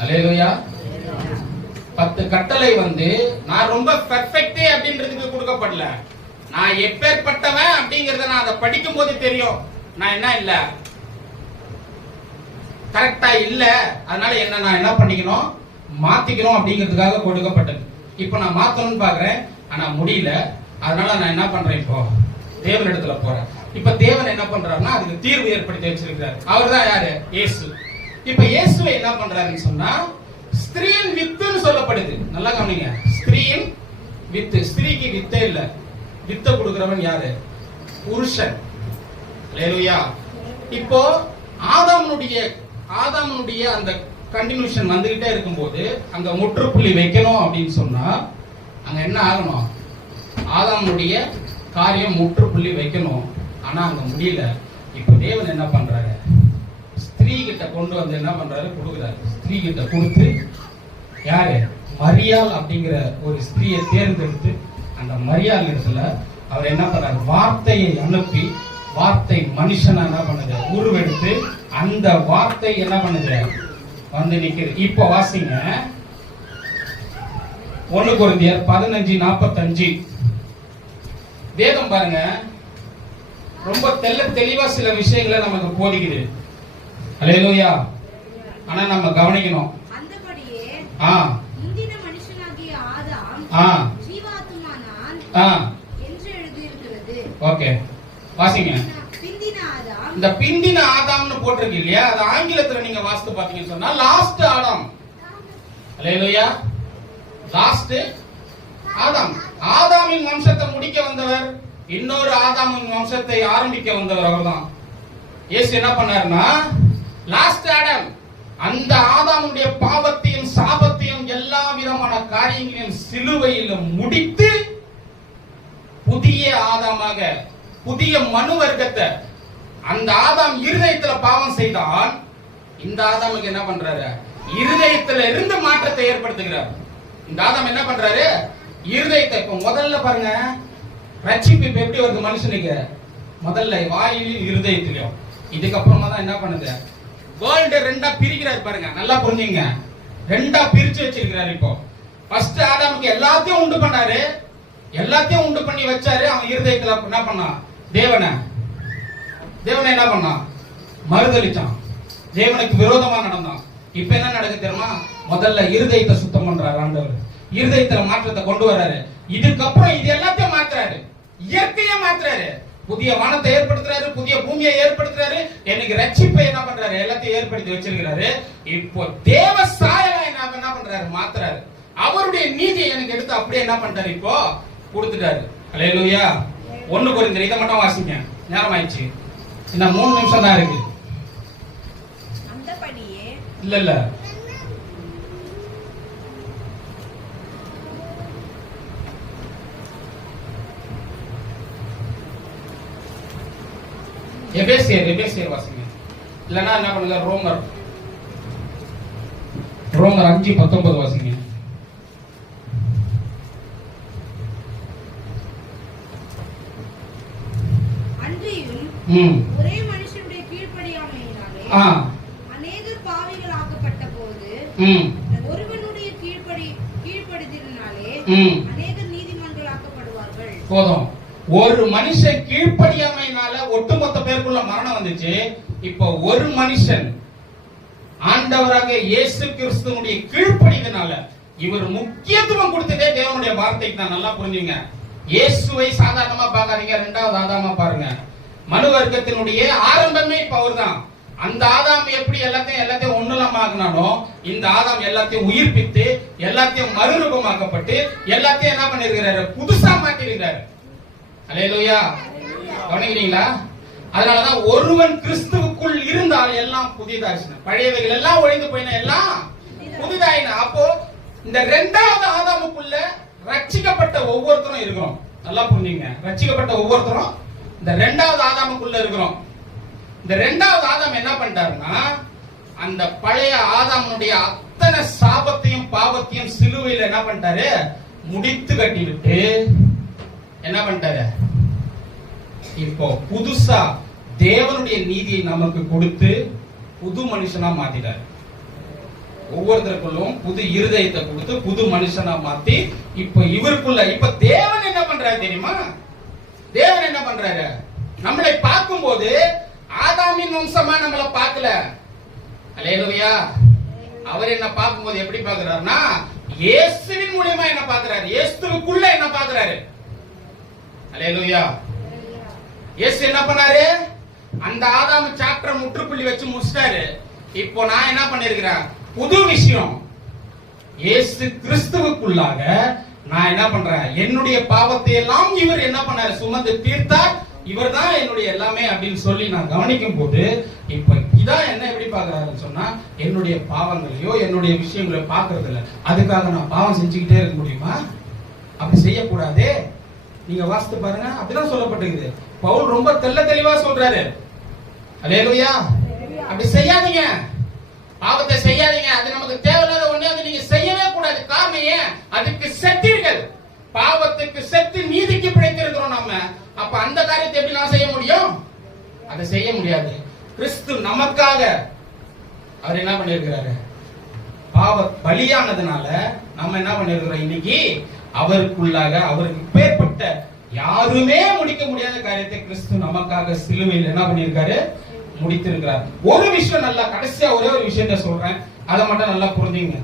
அல்லேலூயா. 10 கட்டளை நான் ரொம்ப பெர்ஃபெக்ட் அப்படின்றதுக்கு கொடுக்கப்படல. நான் எப்பேற்பட்டவன் அப்படிங்கறத நான் அதை படிக்கும் போது தெரியும். நான் என்ன இல்ல, கரெக்டா இல்ல, அதனால என்ன நான் என்ன பண்ணிக்கணும், மாத்திக்கணும் அப்படிங்கிறதுக்காக கொடுக்கப்பட்டது. இப்ப நான் மாத்தணும்னு பாக்குறேன், ஆனா முடியல. அதனால நான் என்ன பண்றேன், இப்போ தேவன் இடத்துல போறேன். இப்ப தேவன் என்ன பண்றாருன்னா அதுக்கு தீர்வு ஏற்படுத்தி வச்சிருக்கிறார். அவர் தான் யாரு? இயேசு. இப்ப இயேசுவை என்ன பண்றாருன்னு சொன்னா ஸ்திரீயின் வித்துன்னு சொல்லப்படுது. நல்லா கவனிங்க. ஸ்திரீயின் வித்து. ஸ்திரீக்கு வித்தே இல்ல. வித்த கொடுக்கிறவன் யாரு? புருஷன். அல்லேலூயா. இப்போ ஆதாமுடைய அந்த கண்டினியூஷன் வந்துகிட்டே இருக்கும்போது அங்க முற்றுப்புள்ளி வைக்கணும் அப்படின்னு சொன்னா அங்க என்ன ஆகணும்? ஆதாமுடைய காரியம் முற்றுப்புள்ளி வைக்கணும். ஆனா அங்க முடியல. இப்ப தேவன் என்ன பண்றாரு? ஸ்திரீ கிட்ட கொண்டு என்ன பண்றாரு? கொடுக்கிறாரு. ஸ்திரீ கிட்ட கொடுத்து, யாரு? மரியாள் அப்படிங்கிற ஒரு ஸ்திரீயை தேர்ந்தெடுத்து அந்த மரியாள் இடத்துல அவர் என்ன பண்றாரு? வார்த்தையை அனுப்பி, வார்த்தை மனுஷனா என்ன பண்ணுது? உருவெடுத்து அந்த வார்த்தை என்ன பண்ணுது? நிக்குது. இப்ப வாசிங்க. 1 கொரிந்தியர் 15:45. வேதம் பாருங்க, ரொம்ப தெளிவா சில விஷயங்களை நமக்கு போதிக்குது. அல்லேலூயா. ஆனா நம்ம கவனிக்கணும். அந்தபடியே முந்தின மனுஷனாகிய ஆதாம் ஜீவாத்மானான் என்று எழுதியிருக்கிறது. ஓகே, வாசிங்க. பிந்தின ஆதாம், இந்த பிந்தின ஆதாம்னு போட்டிருக்கு இல்லையா, அது ஆங்கிலத்துல நீங்க வாசித்து பாத்தீங்கன்னு சொன்னா லாஸ்ட் ஆதாம். அல்லேலூயா. லாஸ்ட் ஆதாம். ஆதாமின் வம்சத்தை முடிக்க வந்தவர், இன்னொரு ஆதாமின் வம்சத்தை ஆரம்பிக்க வந்தவர் அவர்தான். இயேசு என்ன பண்ணாருன்னா, லாஸ்ட் ஆடம், அந்த ஆதாமுடைய பாவத்தையும் சாபத்தையும் எல்லா விதமான காரியங்களையும் சிலுவையில் முடித்து புதிய ஆதாமாக, புதிய மனு வர்க்கத்தை, அந்த ஆதாம் இருதயத்துல பாவம் செய்தான், இந்த ஆதாமுக்கு என்ன பண்றாரு, இருதயத்துல இருந்து மாற்றத்தை ஏற்படுத்துகிறார். இந்த ஆதாம் என்ன பண்றாரு, இருதயத்தை. இப்ப முதல்ல பாருங்க, ரட்சிப்பு இப்ப எப்படி வருது மனுஷனுக்கு, முதல்ல வாயிலும் இருதயத்திலும். இதுக்கப்புறமா தான் என்ன பண்ணுது, வேர்ல்டு ரெண்டா பிரிக்கிறாரு. பாருங்க, நல்லா புரிஞ்சுங்க, ரெண்டா பிரிச்சு வச்சிருக்கிறாரு. இப்போ ஃபர்ஸ்ட் ஆதாமுக்கு எல்லாத்தையும் உண்டு பண்ணாரு, எல்லாத்தையும் உண்டு பண்ணி வச்சாரு. அவன் இருதயத்துல என்ன பண்ணான், தேவனை என்ன பண்ணான், மறுதலிச்சான், தேவனுக்கு விரோதமா நடந்தான். இப்ப என்ன நடக்குது தெரியுமா, முதல்ல இருதயத்தை சுத்தம் பண்றாரு ஆண்டவர், இருதயத்துல மாற்றத்தை கொண்டு வர்றாரு. இதுக்கப்புறம் இது எல்லாத்தையும் மாத்துறாரு, இயற்கையை மாத்துறாரு, புதிய வானத்தை ஏற்படுத்துறாரு, புதிய பூமியை ஏற்படுத்துறாரு, எனக்கு ரட்சிப்பை என்ன பண்றாரு, எல்லாத்தையும் ஏற்படுத்தி வச்சிருக்கிறாரு. இப்போ தேவ சாயலா என்ன பண்றாரு, மாத்துறாரு. அவருடைய நீதியை எனக்கு எடுத்து அப்படியே என்ன பண்றாரு, இப்போ கொடுத்துட்டாரு. அல்லேலூயா. 1 கொரிந்தியர், இதை மட்டும் வாசிங்க, நேரம் ஆயிடுச்சு, இன்னும் 3 நிமிஷம் தான் இருக்கு. அந்தபடியே இல்ல எபேசியர் வாசிங்க. இல்லனா என்ன பண்ணுங்க, ரோமர் 5:19 வாசிங்க. அன்றியும் ஒரே மனுஷனுடைய கீழ்ப்படியாமையினாலே அநேகர் பாவிகள் ஆக்கப்பட்ட போது ஒருவனுடைய கீழ்ப்படிதலினாலே அநேகர் நீதிமான்கள் ஆக்கப்படுவார்கள். போதும். ஒரு மனுஷன் கீழ்ப்படியாமையினால ஒட்டுமொத்த பேருக்குள்ள மரணம் வந்துச்சு. இப்போ ஒரு மனுஷன் ஆண்டவராக இயேசு கிறிஸ்துவினுடைய கீழ்ப்படிதனால, இவர் முக்கியத்துவம் கொடுத்ததே தேவனுடைய வார்த்தைக்கு தான். நல்லா புரிஞ்சுங்க. இயேசுவை சாதாரணமா பார்க்காதீங்க, இரண்டாவது ஆதாமா பாருங்க. மனு வர்க்கத்தினுடைய ஆரம்பமே இப்ப அவர்தான். அந்த ஆதாம் எப்படி எல்லாத்தையும் ஒண்ணுலாம் ஆகினானோ, இந்த ஆதாம் எல்லாத்தையும் உயிர்ப்பித்து எல்லாத்தையும் மறுரூபமாக்கப்பட்டு எல்லாத்தையும் என்ன பண்ணிருக்கிறாரு, புதுசா மாற்றிருக்கிறாரு. அல்லேலூயா. கவனிக்கிறீங்களா? அதனாலதான் ஒருவன் கிறிஸ்துவுக்குள் இருந்தால் எல்லாம் புதிதாயின, பழையவைகள் எல்லாம் ஒழிந்து போயின, எல்லாம் புதிதாயின. அப்போ இந்த இரண்டாவது ஆதாமுக்குள்ள ரட்சிக்கப்பட்ட ஒவ்வொருத்தரும் இருக்கிறோம். நல்லா புரிஞ்சுங்க, ரட்சிக்கப்பட்ட ஒவ்வொருத்தரும் இந்த இரண்டாவது ஆதாமுக்குள்ள இருக்கிறோம். இந்த இரண்டாவது ஆதாம் என்ன பண்ணிட்டாருன்னா, அந்த பழைய ஆதாமுடைய அத்தனை சாபத்தையும் பாவத்தையும் சிலுவையில் என்ன பண்ணிட்டாரு, முடித்து கட்டிவிட்டு என்ன பண்ணிட்டாரு, இப்போ புதுசா தேவனுடைய நீதியை நமக்கு கொடுத்து புது மனுஷனா மாத்திட்டாரு. ஒவ்வொருத்தருக்குள்ளும் புது இருதயத்தை கொடுத்து புது மனுஷனா மாத்தி இப்ப இவருக்குள்ள இப்ப தேவன் என்ன பண்றாரு தெரியுமா, தேவன் என்ன பண்றாரு, நம்மளை பார்க்கும்போது ஆதாமின் வம்சமா நம்மளை பார்க்கல. அல்லேலூயா. அவர் என்ன பார்க்கும்போது எப்படி பார்க்கிறாருன்னா, இயேசுவின் மூலமா என்ன பார்க்கிறாரு, இயேசுவுக்குள்ள என்ன பார்க்கிறாரு. அல்லேலூயா. இயேசு என்ன பண்ணாரு, அந்த ஆதாம் சாப்டர் முற்றுப்புள்ளி வச்சு முடிச்சிட்டாரு. இப்போ நான் என்ன பண்ணிருக்கிறேன், புது விஷயம். இயேசு கிறிஸ்துவுக்குள்ளாக நான் என்ன பண்றேன், என்னுடைய பாவத்தை எல்லாம் இவர் என்ன பண்ணாரு, சுமந்து தீர்த்தார், இவர் தான் என்னுடைய எல்லாமே அப்படின்னு சொல்லி நான் கவனிக்கும் போது இப்ப இதான் என்ன எப்படி பாக்குறாருன்னு சொன்னா, என்னுடைய பாவங்களையோ என்னுடைய விஷயங்களையோ பாக்குறது இல்ல. அதுக்காக நான் பாவம் செஞ்சுக்கிட்டே இருக்க முடியுமா? அப்படி செய்யக்கூடாது. நீங்க வாசித்து பாருங்க, அப்படிதான் சொல்லப்பட்டிருக்குது. பவுல் ரொம்ப தெளிவா சொல்றாரு. அல்லேலூயா. அப்படி செய்யாதீங்க, பாவத்தை செய்யாதீங்க, அது நமக்கு தேவையில்லாத ஒண்ணு, அது நீங்க செய்யவே கூடாது. காரணம் ஏன், அதுக்கு செத்தீர்கள், பாவத்துக்கு செத்து நீதிக்கு பிழைத்திருக்கிறோம் நம்ம. அப்ப அந்த காரியத்தை எப்படி நான் செய்ய முடியும், அதை செய்ய முடியாது. கிறிஸ்து நமக்காக அவர் என்ன பண்ணிருக்கிறாரு, பாவ பலியானதுனால நம்ம என்ன பண்ணிருக்கிறோம், இன்னைக்கு அவருக்குள்ளாக அவருக்கு பேர்பட்ட யாருமே முடிக்க முடியாத காரியத்தை கிறிஸ்து நமக்காக சிலுவையில் என்ன பண்ணிருக்காரு, முடித்திருக்கிறார். ஒரு விஷயம் நல்லா கடைசியா ஒரே ஒரு விஷயத்தை சொல்றேன், அதை மட்டும் நல்லா புரிஞ்சுங்க.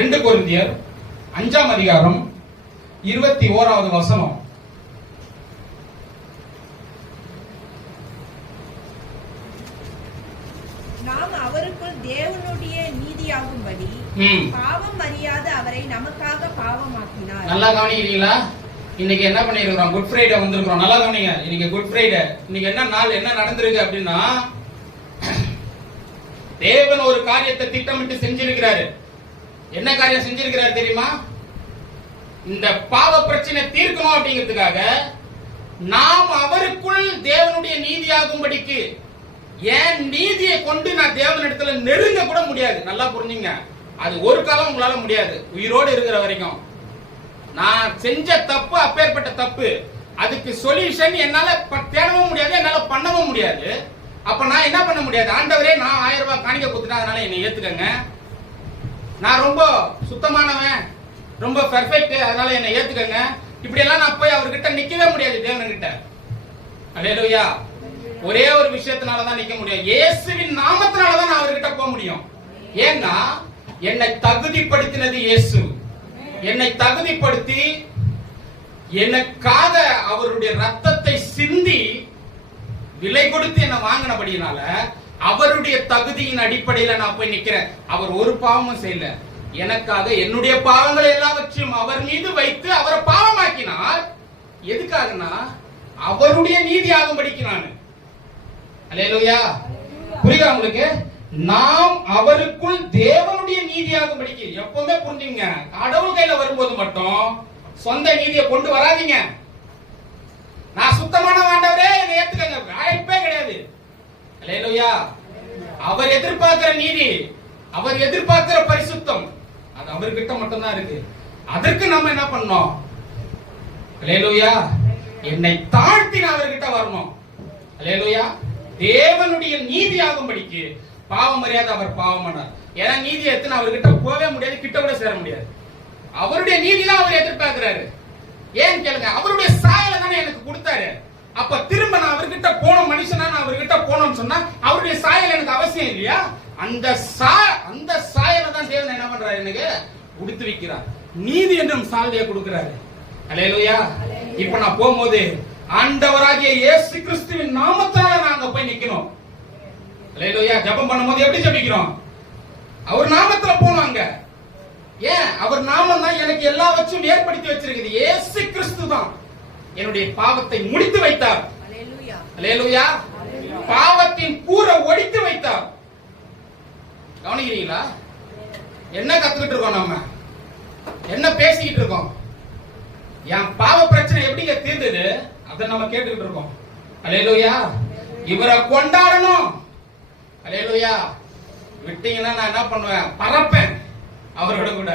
2 கொரிந்தியர் 5ஆம் அதிகாரம் 21வது வசனம். நாம் அவருக்குள் தேவனுடைய நீதியாகும்படி பாவம் அறியாத அவரை நமக்காக பாவமாக்கினார். நல்லா கவனிக்கிறீங்களா? இன்னைக்கு என்ன பண்ணிருக்கிறோம், குட் ஃப்ரைடே வந்திருக்கிறோம். நல்லா கவனிங்க, இன்னைக்கு குட் ஃப்ரைடே. இன்னைக்கு என்ன நாள், என்ன நடந்திருக்கு அப்படின்னா, தேவன் ஒரு காரியத்தை திட்டமிட்டு செஞ்சிருக்கிறாரு. என்ன காரியம் செஞ்சிருக்கிறாரு தெரியுமா? இந்த பாவ பிரச்சனை தீர்க்கணும் அப்படிங்கிறதுக்காக நாம் அவருக்குள் தேவனுடைய நீதியாகும்படிக்கு, என் நீதியை கொண்டு நான் தேவனிடத்துல நெருங்க கூட முடியாது. நல்லா புரிஞ்சுங்க, அது ஒரு காலம் உங்களால முடியாது. உயிரோடு இருக்கிற வரைக்கும் நான் செஞ்ச தப்பு, அப்பேற்பட்ட தப்பு, அதுக்கு சொல்யூஷன் என்னால தேடவும் முடியாது, என்னால பண்ணவும் முடியாது. அப்ப நான் என்ன பண்ண முடியாது, ஆண்டவரே நான் 1000 ரூபாய் காணிக்க கொடுத்துட்டேன், அதனால என்னை ஏத்துக்கங்க, நான் ரொம்ப சுத்தமானவன், ரொம்ப பெர்ஃபெக்ட், அதனால என்னை ஏத்துக்கங்க, இப்படி எல்லாம் நான் போய் அவர்கிட்ட நிக்கவே முடியாது. தேவன்கிட்ட அல்லேலூயா. ஒரே ஒரு விஷயத்தினால தான் நிக்க முடியும், இயேசுவின் நாமத்தினால தான் நான் அவர்கிட்ட போக முடியும். ஏன்னா என்னை தகுதிப்படுத்தினது இயேசு. என்னை தகுதிப்படுத்தி எனக்காக அவருடைய ரத்தத்தை சிந்தி விலை கொடுத்து என்ன வாங்கினபடினால அவருடைய தகுதியின் அடிப்படையில நான் போய் நிக்கிறேன். அவர் ஒரு பாவமும் செய்யல, எனக்காக என்னுடைய பாவங்களை எல்லாவற்றையும் அவர் மீது வைத்து அவரை பாவமாக்கினார். எதுக்காகனா அவருடைய நீதி ஆகும்படிக்கு. நான் அல்லேலூயா, புரியுதா உங்களுக்கு? நாம் அவருக்குள் தேவனுடைய நீதியாகும்படிக்கு. எப்பவுமே புரிஞ்சுங்க, கடவுள் கையில வரும்போது மட்டும் சொந்த நீதியை கொண்டு வராதீங்க. நான் சுத்தமான ஆண்டவரே என்னை ஏத்துக்கங்க, வாய்ப்பே கிடையாது. அல்லேலூயா. அவர் எதிர்பார்க்கிற நீதி, அவர் எதிர்பார்க்கிற பரிசுத்தம், அது அவர்கிட்ட மட்டும் தான் இருக்கு. அதற்கு நம்ம என்ன பண்ணோம்? அல்லேலூயா, என்னை தாழ்த்தி நான் அவர்கிட்ட வரணும். அல்லேலூயா. தேவனுடைய நீதி ஆகும்படிக்கு பாவம் அறியாத அவர் பாவமானார். ஏன்னா நீதி எத்தனை அவர்கிட்ட போகவே முடியாது, கிட்ட கூட சேர முடியாது. அவருடைய நீதி தான் அவர் எதிர்பார்க்கிறாரு. ஏன் கேளுங்க, அவருடைய சாயலை தானே எனக்கு கொடுத்தாரு. அப்ப திரும்ப நான் அவர்கிட்ட போன மனுஷனா நான் அவர்கிட்ட போனோம்னு சொன்னா அவருடைய சாயல் எனக்கு அவசியம் இல்லையா? அந்த சாயலை தான் தேவன் என்ன பண்றாரு, எனக்கு கொடுத்து வைக்கிறார். நீதி என்றும் சால்வையை கொடுக்கிறாரு. அல்லேலூயா. இப்ப நான் போகும்போது ஆண்டவராகிய இயேசு கிறிஸ்துவின் நாமத்தால நாங்க போய் நிக்கணும். அல்லேலூயா. ஜெபம் பண்ணும்போது எப்படி ஜெபிக்கிறோம்? அவர் நாமத்துல போனோம். அங்க ஏன்? அவர் நாமம் தான் எனக்கு எல்லாவற்றையும் ஏற்படுத்தி வச்சிருக்குது. இயேசு கிறிஸ்து தான் என்னுடைய பாவத்தை முடித்து வைத்தார். அல்லேலூயா. அல்லேலூயா. பாவத்தின் கூரை ஒடித்து வைத்தார். கவனிக்கிறீங்களா? என்ன கத்துக்கிட்டு இருக்கோம், நம்ம என்ன பேசிக்கிட்டு இருக்கோம்? என் பாவ பிரச்சனை எப்படிங்க தீர்ந்தது, அதை நம்ம கேட்டுக்கிட்டு இருக்கோம். அல்லேலூயா. இவரை கொண்டாடணும். அல்லேலூயா. விட்டீங்கன்னா நான் என்ன பண்ணுவேன், பறப்பேன் அவரோட கூட.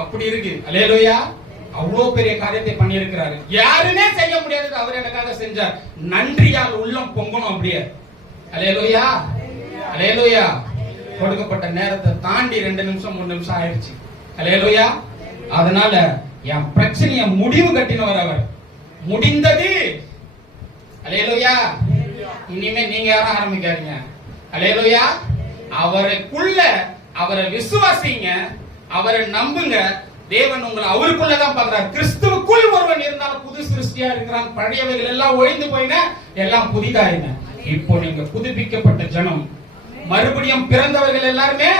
அப்படி இருக்கு. அல்லேலூயா. அவ்வளவு பெரிய காரியத்தை பண்ணி இருக்கிறாரு. யாருமே செய்ய முடியாதது அவர் எனக்காக செஞ்சார். நன்றியால் உள்ளம் பொங்கணும் அப்படியே. அல்லேலூயா. அல்லேலூயா. கொடுக்கப்பட்ட நேரத்தை தாண்டி 2 நிமிஷம் 3 நிமிஷம் ஆயிடுச்சு. அல்லேலூயா. அதனால என் பிரச்சனையை முடிவு கட்டினவர் அவர். முடிந்தது. அல்லேலூயா. இனிமே நீங்க யாரும் ஆரம்பிக்காதீங்க. அல்லேலூயா. அவருக்குள்ள அவரை விசுவாசிங்க, அவரை நம்புங்க. தேவன் உங்களை அவருக்குள்ளதான் பார்க்கிறார். கிறிஸ்துவுக்குள் ஒருவன் இருந்தாலும் புது சிருஷ்டியா இருக்கிறான். பழையவைகள் எல்லாம் ஒழிந்து போயின, எல்லாம் புதிதாயின. இப்போ நீங்க புதுப்பிக்கப்பட்ட ஜனம், மறுபடியும் பிறந்தவர்கள் எல்லாருமே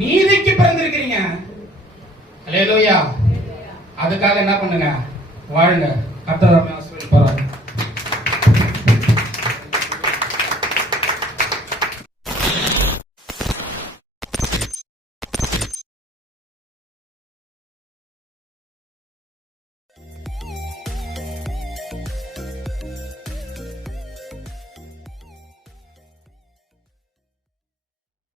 நீதிக்கு பிறந்திருக்கிறீங்க. அல்லேலூயா. அதுக்காக என்ன பண்ணுங்க, வாழுங்க. கர்த்தர்